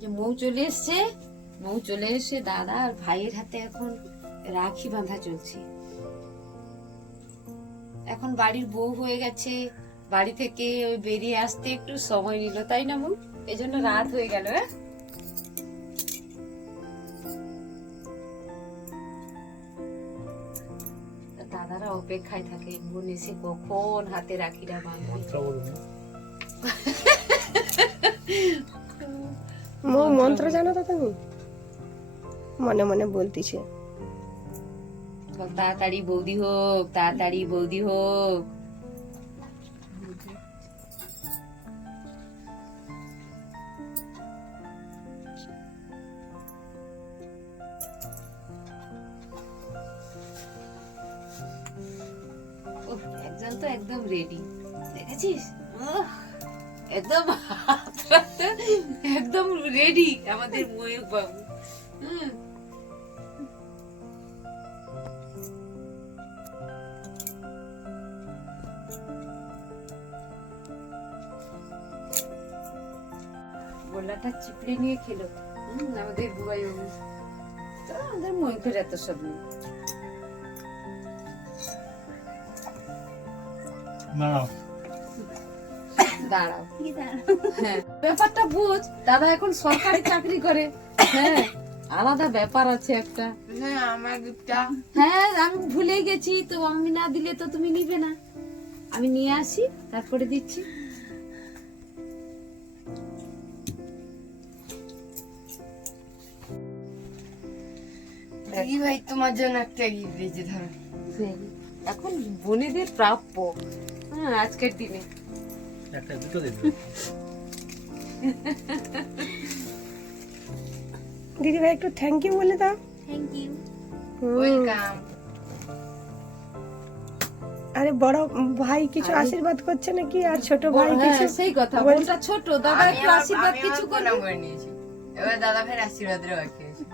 যে মৌ চলে এসছে, মৌ চলে এসে দাদা আর ভাইয়ের হাতে এখন রাখি বাঁধা চলছে। এখন বাড়ির বউ হয়ে গেছে, বাড়ি থেকে ওই বেরিয়ে আসতে একটু সময় নিল, তাই না মৌ? এই জন্য রাত হয়ে গেল। দাদারা অপেক্ষায় থাকে বোন এসে কখন হাতে রাখিটা বাঁধবে। মন্ত্র জানো তো তুমি? মনে মনে বলতিছে তাড়াতাড়ি বৌদি হোক, তাড়াতাড়ি বৌদি হোক। একজন তো একদম রেডি, দেখেছিস? একদম একদম রেডি আমাদের ময়ূক বাবু। গোলাটা চিপড়ে নিয়ে খেলো আমাদের বুবাই বাবু। তো আমাদের ময়ূকের এত সব নেই। দাঁড়াও, হ্যাঁ ব্যাপারটা বুঝ, দাদা এখন সরকারি চাকরি করে। হ্যাঁ আলাদা ব্যাপার আছে একটা। হ্যাঁ আমার দুধটা। হ্যাঁ আমি ভুলে গেছি তো, আমি না দিলে তো তুমি নিবে না। আমি নিয়ে আসি তারপরে দিচ্ছি। দিদি ভাই তোমার জন্য একটা গিফট দিয়েছে, ধরো। এখন বোনেদের প্রাপ্য। হ্যাঁ আজকের দিনে একটা দুটো দিন। দিদি ভাই একটু থ্যাংক ইউ বলে দাও। Thank you. ওয়েলকাম। আরে বড় ভাই কিছু আশীর্বাদ করছে নাকি, আর ছোট ভাই কিছু? সেই কথা, বোনটা ছোট, দাদা একটু আশীর্বাদ কিছু করবে। করে নিয়েছি, এবার দাদা ফের আশীর্বাদের বাকি আছে।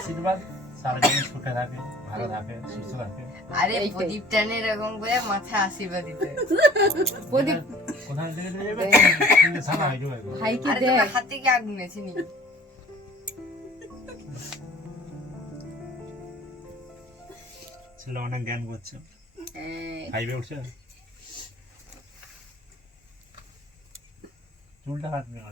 আশীর্বাদ সারাদিন সুখে থাকে, ভালো থাকে, সুস্থ থাকে। আরে প্রদীপ টানে এরকম করে মাথায় আশীর্বাদ দিতে। প্রদীপ কোথায় থেকে দিয়ে যাবে কিন্তু সারা হয়ে যাবে। ভাইকে আরে দে। তোমার হাতে কি আগুন আছে নি? ছেলে অনেক জ্ঞান করছে, হ্যাঁ। ফাইভে উঠছে। চুলটা কাটবে না,